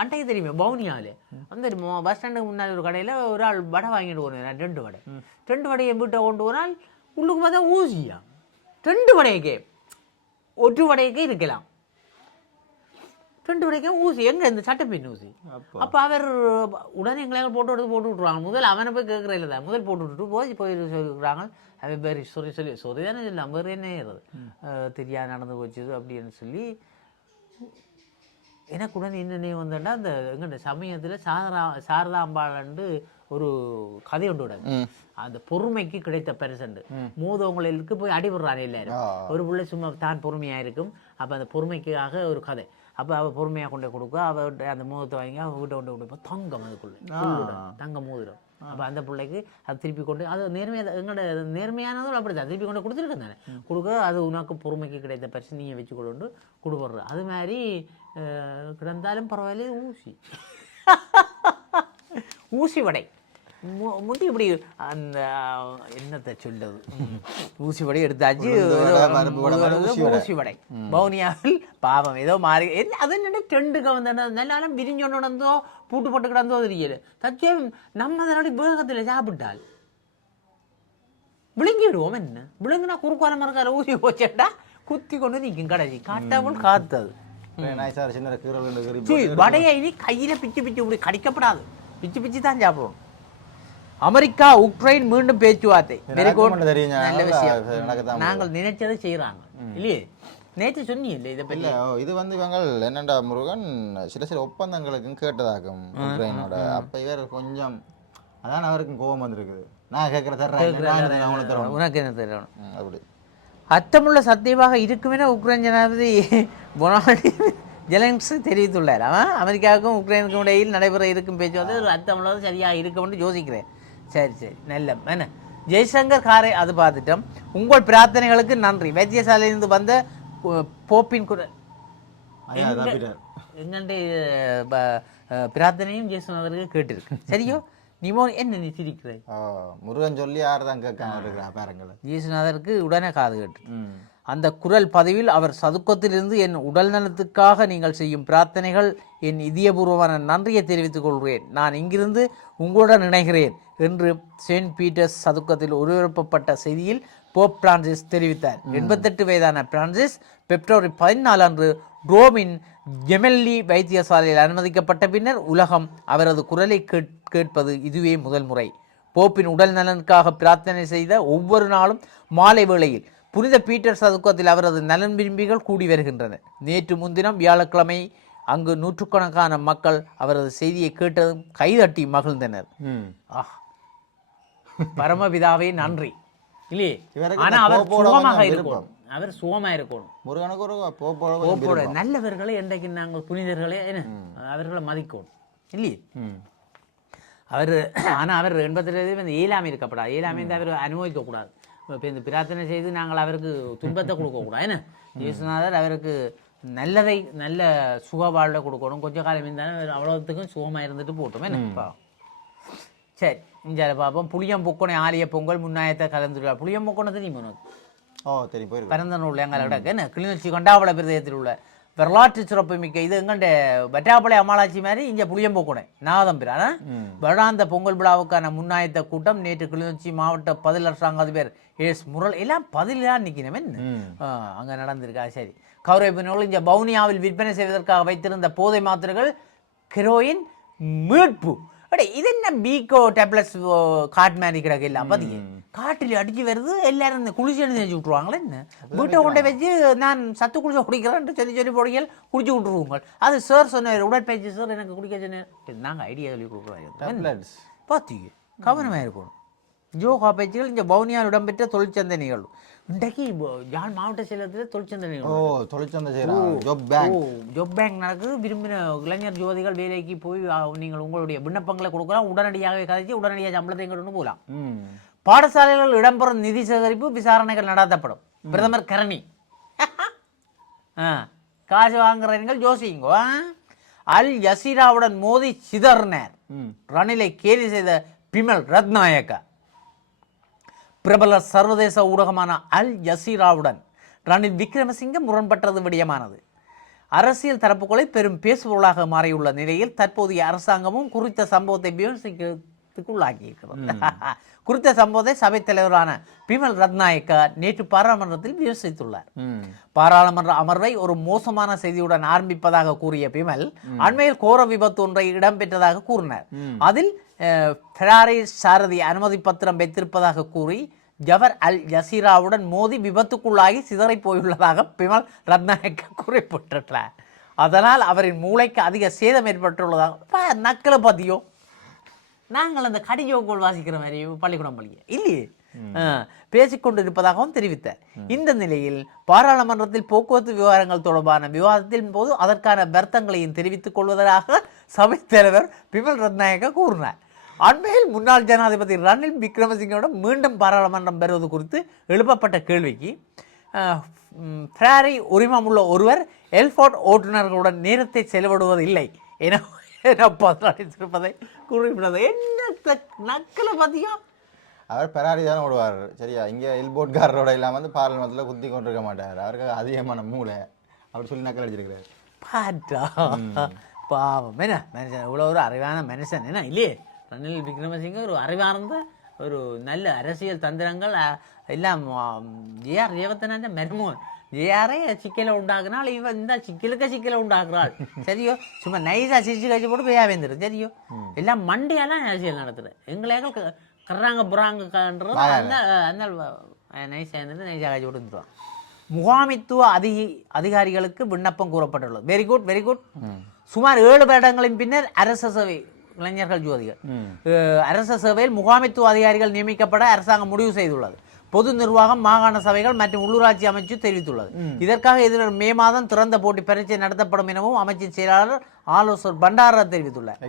அன்றைக்கு தெரியுமே பவுனியாவில் அந்த பஸ் ஸ்டாண்டுக்கு முன்னாடி ஒரு கடையில் ஒரு ஆள் வடை வாங்கிட்டு போனேன். 2 வடை 2 வடையை வீட்டை கொண்டு போனால் உள்ளுக்கு பார்த்தா ஊசியா 2 வடைக்கு 1 வடைக்கு இருக்கலாம். 2 வடைக்கும் ஊசி எங்கே இந்த சட்டப்பின் ஊசி. அப்போ அவர் உடனே எங்களை போட்டு விட்ருவாங்க. முதல் அவனை போய் கேட்குற இல்லை தான் முதல் போட்டு விட்டுட்டு போய் சொல்லியிருக்கிறாங்க. அது வேறு சொல்லி தானே இல்லை வேறு என்ன தெரியாது நடந்து போச்சு அப்படின்னு சொல்லி எனக்கு உடனே என்னென்ன வந்தேன்னா அந்த எங்கள்ட சமயத்தில் சாரதாம்பாளண்டு ஒரு கதை ஒன்று விடாது. அந்த பொறுமைக்கு கிடைத்த பரிசண்டு மூதவங்களுக்கு போய் அடிபடுறாரு எல்லாரும். ஒரு பிள்ளை சும்மா தான் பொறுமையாக இருக்கும். அப்போ அந்த பொறுமைக்காக ஒரு கதை. அப்போ அவள் பொறுமையாக கொண்டு கொடுக்க அவள் அந்த மோதத்தை வாங்கி அவள் வீட்டை கொண்டு கொடுப்போம். தங்கம் அதுக்குள்ளே தங்க மோதிரம். அப்போ அந்த பிள்ளைக்கு அது திருப்பி கொண்டு அது நேர்மையாக எங்களோட நேர்மையானதும் அப்படி தான் திருப்பி கொண்டு கொடுத்துருக்கேன் தானே கொடுக்க. அது உனக்கு பொறுமைக்கு கிடைத்த பரிசு நீங்கள் வச்சு கொண்டு கொடுப்படுற அது மாதிரி கிடந்தாலும் பரவாயில்ல. ஊசி வடை முந்தி இப்படி அந்த என்னத்தை சொல்லுது ஊசி வடை எடுத்தாச்சு. ஊசி வடை பவுனியாவில் பாவம் ஏதோ மாறி அது என்ன 2 கவர்ந்த நல்லாலும் விரிஞ்சொன்று நடந்தோ பூட்டு போட்டு கிடந்தோ தெரியல. தச்சம் நம்ம அதனுடைய வேகத்தில் சாப்பிட்டால் விழுங்கிடுவோம். என்ன விழுங்குனா குறுக்காலம் இருக்கார ஊசி போச்சேட்டா குத்தி கொண்டு நிற்கும் கடைசி காட்டாமல் காத்தது. வடையை இனி கையில் பிச்சு இப்படி கடிக்கப்படாது. பிச்சு தான் சாப்பிடுவோம். அமெரிக்கா உக்ரைன் மீண்டும் பேச்சுவார்த்தை. நல்ல விஷயம். நாங்கள் நினைச்சதை செய்யறாங்க இல்லையே. நேற்று சொன்னீங்க இதை பற்றி. இது இவங்க என்னண்டா முருகன் சில ஒப்பந்தங்களுக்கும் கேட்டதாகும் உக்ரைனோட. அப்ப இவர் கொஞ்சம் அதான் அவருக்கும் கோபம் வந்திருக்குது. நான் கேட்கிற தர்றேன் உனக்கு என்ன தரணும் அப்படி அர்த்தமுள்ள சத்தியமாக இருக்கும் என உக்ரைன் ஜனாதிபதி ஜெலன்ஸ்கி தெரிவித்துள்ளார். அவன் அமெரிக்காவுக்கும் உக்ரைனுக்கும் இடையில் நடைபெற இருக்கும் பேச்சுவார்த்தை ஒரு அர்த்தமுள்ளது சரியாக இருக்கும்னு யோசிக்கிறேன். சரி நல்ல என்ன ஜெய்சங்கர் காரை அது பார்த்துட்டோம். உங்கள் பிரார்த்தனைகளுக்கு நன்றி. வைத்தியசாலையிலிருந்து வந்த போப்பின் குரல் எங்களுடைய பிரார்த்தனையும் ஜெய்சங்கருக்கு கேட்டிருக்கு. சரியோ நீமோ என்ன நீ சிரிக்கிற முருகன் சொல்லி யாருதான் கேட்காங்க. ஜெய்சநாதருக்கு உடனே காது கேட்டு அந்த குரல் பதிவில் அவர் சதுக்கத்திலிருந்து என் உடல் நலத்துக்காக நீங்கள் செய்யும் பிரார்த்தனைகள் என் இதயபூர்வமான நன்றியை தெரிவித்துக் கொள்கிறேன். நான் இங்கிருந்து உங்களுடன் இணைகிறேன் என்று செயின்ட் பீட்டர்ஸ் சதுக்கத்தில் ஒளிபரப்பப்பட்ட செய்தியில் போப் பிரான்சிஸ் தெரிவித்தார். 88 வயதான பிரான்சிஸ் பிப்ரவரி 14 அன்று ரோமின் ஜெமெல்லி வைத்தியசாலையில் அனுமதிக்கப்பட்ட பின்னர் உலகம் அவரது குரலை கேட்பது இதுவே முதல் முறை. போப்பின் உடல் நலனுக்காக பிரார்த்தனை செய்த ஒவ்வொரு நாளும் மாலை வேளையில் புனித பீட்டர் சதுக்கத்தில் அவரது நலன் விரும்பிகள் கூடி வருகின்றனர். நேற்று முன்தினம் வியாழக்கிழமை அங்கு நூற்றுக்கணக்கான மக்கள் அவரது செய்தியை கேட்டதும் கைதட்டி மகிழ்ந்தனர். பரமபிதாவே நன்றி இல்லையே. ஆனா அவர் சுகமாக இருக்கும். அவர் சுகமாக இருக்கணும். நல்லவர்களை என்றைக்கு நாங்கள் புனிதர்களே அவர்களை மதிக்கணும் இல்லையே. அவர் ஆனால் அவர் 87 இயலாமை இருக்கப்படாது. இயலாமை அவர் அனுபவிக்க கூடாது. இப்போ இந்த பிரார்த்தனை செய்து நாங்கள் அவருக்கு துன்பத்தை கொடுக்கக்கூடாது. என்ன இயேசுநாதர் அவருக்கு நல்லதை நல்ல சுக வாழ்வை கொடுக்கணும். கொஞ்ச காலம் இருந்தாலும் அவ்வளோத்துக்கும் சுகமாக இருந்துட்டு போட்டோம். என்னப்பா சரி இங்கே பார்ப்போம். புளியம்பொக்கனை ஆலய பொங்கல் முன்னாயத்தை கலந்துருவார். புளியம்பொக்கனை தெரியுமா உனக்கு? தெரியும். பரந்தனூரில் எங்களை விட என்ன கிளிநொச்சி கண்டாவள பிரதேசத்தில் உள்ள வரலாற்று சிறப்பு மிக்க இது எங்கள்ட வட்டாப்பளை அம்மாளாச்சி மாதிரி இங்கே புளியம்பொக்கனை நாதம்பிரான வருடாந்த பொங்கல் விழாவுக்கான முன்னாயத்த கூட்டம் நேற்று கிளிநொச்சி மாவட்ட பதில் அரசாங்க அதிபர் எஸ் முரல் எல்லாம் பதிலாக நிற்கணும். அங்கே நடந்திருக்கா. சரி கௌரவினர்கள் இங்கே பவுனியாவில் விற்பனை செய்வதற்காக வைத்திருந்த போதை மாத்திரைகள் ஹெரோயின் மீட்பு. அடே இது என்ன பீக்கோ டேப்லெட்ஸ் காட்டு மாதிரி கிடக்கு எல்லாம் பார்த்தீங்க. காட்டில் அடிச்சு வருது. எல்லாரும் இந்த குளிச்சு செஞ்சு விட்ருவாங்களே. என்ன வீட்டை கொண்டே வச்சு நான் சத்து குளிச்ச குடிக்கிறேன்ட்டு சொல்லி போடுங்கள் குடிச்சு விட்ருவோங்க. அது சார் சொன்னார் உடற்பயிற்சி சார் எனக்கு குடிக்க சொன்னார். நாங்கள் ஐடியா சொல்லி கொடுக்குறோம். பார்த்தீங்க கவனமாக இருக்கணும். யோகா பயிற்சிகள் இங்கே பவுனியால் இடம்பெற்ற தொழிற்சந்தை நிகழ்வு. இன்றைக்கு யாழ் மாவட்ட செயலகத்தில் தொழிற்சந்தை நிகழ்வு ஜாப் பேங்க் நடக்குது. விரும்பின இளைஞர் ஜோதிகள் வேலைக்கு போய் நீங்கள் உங்களுடைய விண்ணப்பங்களை கொடுக்கலாம். உடனடியாக கதைச்சு உடனடியாக சம்பளத்தையும் கொண்டு போகலாம். பாடசாலைகள் இடம்பெறும் நிதி சேகரிப்பு விசாரணைகள் நடத்தப்படும். பிரதமர் கரணி காசு வாங்குறீங்கள் யோசிங்கோ. அல் யசீராவுடன் மோதி சிதறினார். ரணிலை கேலி செய்த பிமல் ரத்நாயக்கா. பிரபல சர்வதேச ஊடகமான அல் ஜசீராவுடன் ரணில் விக்ரமசிங்க முரண்பட்டது விடயமானது. அரசியல் தரப்புகளை பெரும் பேசுபொருளாக மாறியுள்ள நிலையில் தற்போதைய அரசாங்கமும் குறித்த சம்பவத்தை விமர்சிக்குள்ளாகியிருக்கிறது. குறித்த சம்பவத்தை சபைத் தலைவரான பிமல் ரத்நாயக்க நேற்று பாராளுமன்றத்தில் விமர்சித்துள்ளார். பாராளுமன்ற அமர்வை ஒரு மோசமான செய்தியுடன் ஆரம்பிப்பதாக கூறிய பிமல் அண்மையில் கோர விபத்து ஒன்றை இடம்பெற்றதாக கூறினார். அதில் ஃபெராரி சாரதி அனுமதி பத்திரம் வைத்திருப்பதாக கூறி ஜவர் அல் ஜசீராவுடன் மோதி விபத்துக்குள்ளாகி சிதறி போயுள்ளதாக பிமல் ரத்நாயக்க குறிப்பிட்டுள்ளார். அதனால் அவரின் மூளைக்கு அதிக சேதம் ஏற்பட்டுள்ளதாக நக்கலை பத்தியோ நாங்கள் அந்த கடிஜோக்கோள் வாசிக்கிற மாதிரி பள்ளிக்கூடம் இல்லையே பேசிக்கொண்டிருப்பதாகவும் தெரிவித்தார். இந்த நிலையில் பாராளுமன்றத்தில் போக்குவரத்து விவகாரங்கள் தொடர்பான விவாதத்தின் போது அதற்கான வருத்தங்களையும் தெரிவித்துக் கொள்வதாக சபைத் தலைவர் பிமல் ரத்நாயக்க கூறினார். அண்மையில் முன்னாள் ஜனாதிபதி ரணில் விக்ரமசிங்கவிடம் மீண்டும் பாராளுமன்றம் பெறுவது குறித்து எழுப்பப்பட்ட கேள்விக்கு ஃபெராரி உரிமம் உள்ள ஒருவர் எல்ஃபோர்ட் ஓட்டுநர்களுடன் நேரத்தை செலவிடுவதில்லை என பதிலளித்திருப்பதை குறிப்பிட்டது. என்ன நக்கலை பார்த்தியா? அவர் பெராரி தானே ஓடுவார் சரியா. இங்கே எல்போர்ட்காரரோட இல்லாமல் வந்து பார்லிமெண்ட்டில் குத்தி கொண்டிருக்க மாட்டார். அவருக்கு அதிகமான மூளை அப்படி சொல்லி நக்கல் அடிச்சிருக்கிறார். பாட்டா பாவம் என்ன மனுஷன், இவ்வளோ ஒரு அறிவான மனுஷன் என்ன இல்லையே. ரணில் விக்ரமசிங்க ஒரு அறிவார்ந்த ஒரு நல்ல அரசியல் தந்திரங்கள் எல்லாம் ஜேஆர் ரேவத்தன மருமோன் ஜேஆரே சிக்கலை உண்டாக்குனால் இவன் இந்த சிக்கலை உண்டாக்குறாள் சரியோ. சும்மா நைஸாக சிரிச்சு கழிச்சு போட்டு போயா வேந்துடும் சரியோ. எல்லாம் மண்டியெல்லாம் அரசியல் நடத்துகிறேன் எங்களையாக்கள் கர்றாங்க புறாங்கன்றது அந்த நைஸாக இருந்தது நைஸாக கழிச்சு போட்டு வந்துடுவான். முகாமித்துவ அதிகாரிகளுக்கு விண்ணப்பம் கூறப்பட்டுள்ளது. Very good very good. சுமார் 7 வருடங்களின் பின்னர் அரச சேவை இளைஞர்கள் ஜோதிகள் அரச சேவையில் முகாமித்துவ அதிகாரிகள் நியமிக்கப்பட அரசாங்கம் முடிவு செய்துள்ளது. பொது நிர்வாகம், மாகாண சபைகள் மற்றும் உள்ளூராட்சி அமைச்சு தெரிவித்துள்ளது. இதற்காக எதிர்வரும் மே மாதம் திறந்த போட்டி பரீட்சை நடத்தப்படும் எனவும் அமைச்சின் செயலாளர் ஆலோசகர் பண்டார தெரிவித்துள்ளார்.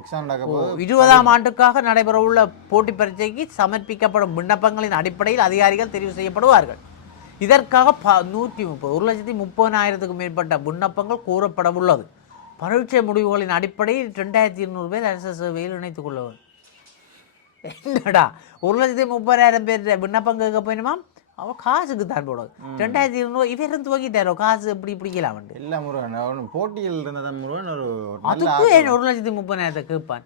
20ஆம் ஆண்டுக்காக நடைபெறவுள்ள போட்டி பரீட்சைக்கு சமர்ப்பிக்கப்படும் விண்ணப்பங்களின் அடிப்படையில் அதிகாரிகள் தெரிவு செய்யப்படுவார்கள். இதற்காக 1,30,000க்கும் மேற்பட்ட விண்ணப்பங்கள் கோரப்பட உள்ளது. பரீட்சை முடிவுகளின் அடிப்படையில் 2200 பேர் அரசு சேவையில் இணைத்துக் கொள்ளவர். என்னடா 1,30,000 பேர் விண்ணப்பம் கேட்க போயினுமா? அவன் காசுக்கு தான் போடுவது. 2200 இவரும் துவங்கிட்டாரோ காசு எப்படி பிடிக்கலாம் எல்லாம் போட்டியில் அதுக்கு 1,30,000 கேட்பான்.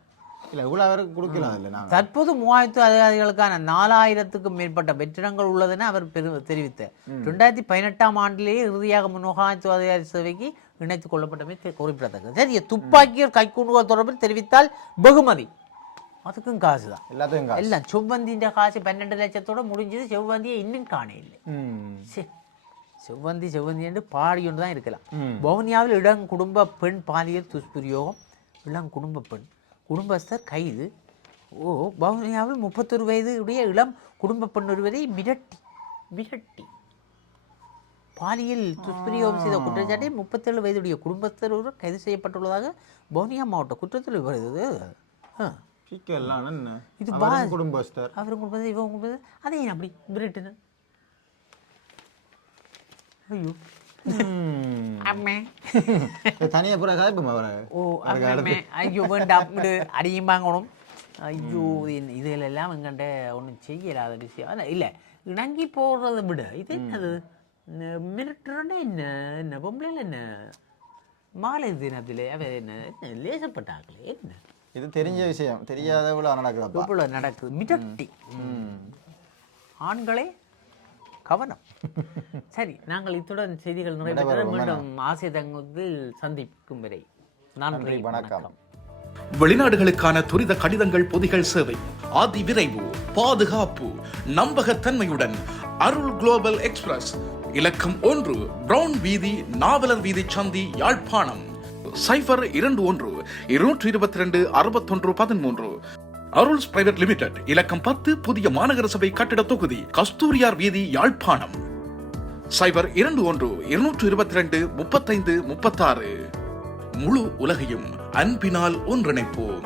இல்லை இவ்வளோ அவருக்கு கொடுக்கலாம் இல்லை. தற்போது 3000 அதிகாரிகளுக்கான 4000க்கும் மேற்பட்ட வெற்றிடங்கள் உள்ளதுன்னு அவர் தெரிவித்தார். 2018ஆம் ஆண்டிலேயே இறுதியாக முகாமைத்துவ அதிகாரி சேவைக்கு இணைத்துக் கொள்ளப்பட்டமை குறிப்பிடத்தக்கது. சரி, துப்பாக்கியர் கைக்குண்டுகள் தொடர்பில் தெரிவித்தால் வெகுமதி அதுக்கும் காசு தான். எல்லாத்துக்கும் எல்லாம் செவ்வந்தியின் காசு 12 லட்சத்தோட முடிஞ்சது. செவ்வந்தியை இன்னும் காண இல்லை. செவ்வந்தி என்று பாடி ஒன்று தான் இருக்கலாம். வவுனியாவில் இளம் குடும்ப பெண் பாலியல் துஷ்பிரயோகம். இளம் குடும்ப பெண் குடும்பஸ்தர் கைது. வவுனியாவில் 31 வயது உடைய இளம் குடும்ப பெண் ஒருவரை மிரட்டி பாலியல் துஷ்பிரயோகம் செய்த குற்றச்சாட்டை 37 வயதுடைய குடும்பஸ்தர் ஒருவர் கைது செய்யப்பட்டுள்ளதாக வவுனியா மாவட்ட குற்றத்தில் வருகிறது. இது குடும்பஸ்தர் அவர் குடும்பத்தை இவங்க குடும்பத்தை அதே அப்படி மிரட்டுன. ஐயோ ஐயோ வேண்டாம் அடியும் வாங்கணும். ஐயோ இதிலெல்லாம் எங்கண்ட ஒன்றும் செய்யலாத விஷயம் இல்லை. இணங்கி போடுறதை விட இது என்னது மிரட்டுறோன்னா என்ன பொம்பளைல என்ன மாலை தினத்தில் அவர் என்ன லேசப்பட்டாங்களே என்ன இது தெரிஞ்ச விஷயம் தெரியாத நடக்குது மிரட்டி. ஆண்களே கவனம். சரி, நாங்கள் இத்துடன் செய்திகள் நிறைவேற்ற மீண்டும் ஆசிய தங்கத்தில் சந்திக்கும் வரை நன்றி வணக்கம். வெளிநாடுகளுக்கான துரித கடிதங்கள் பொதிகள் சேவை அதி விரைவு பாதுகாப்பு நம்பகத்தன்மையுடன் அருள் குளோபல் எக்ஸ்பிரஸ் இலக்கம் 1 பிரவுன் வீதி நாவலர் வீதி சந்தி யாழ்ப்பாணம் 021-222-6113 அருள்ஸ் பிரைவேட் லிமிடெட் இலக்கம் 10 புதிய மாநகர சபை கட்டிட தொகுதி கஸ்தூரியார் வீதி யாழ்ப்பாணம் 021-222-3536 முழு உலகையும் அன்பினால் ஒன்றிணைப்போம்.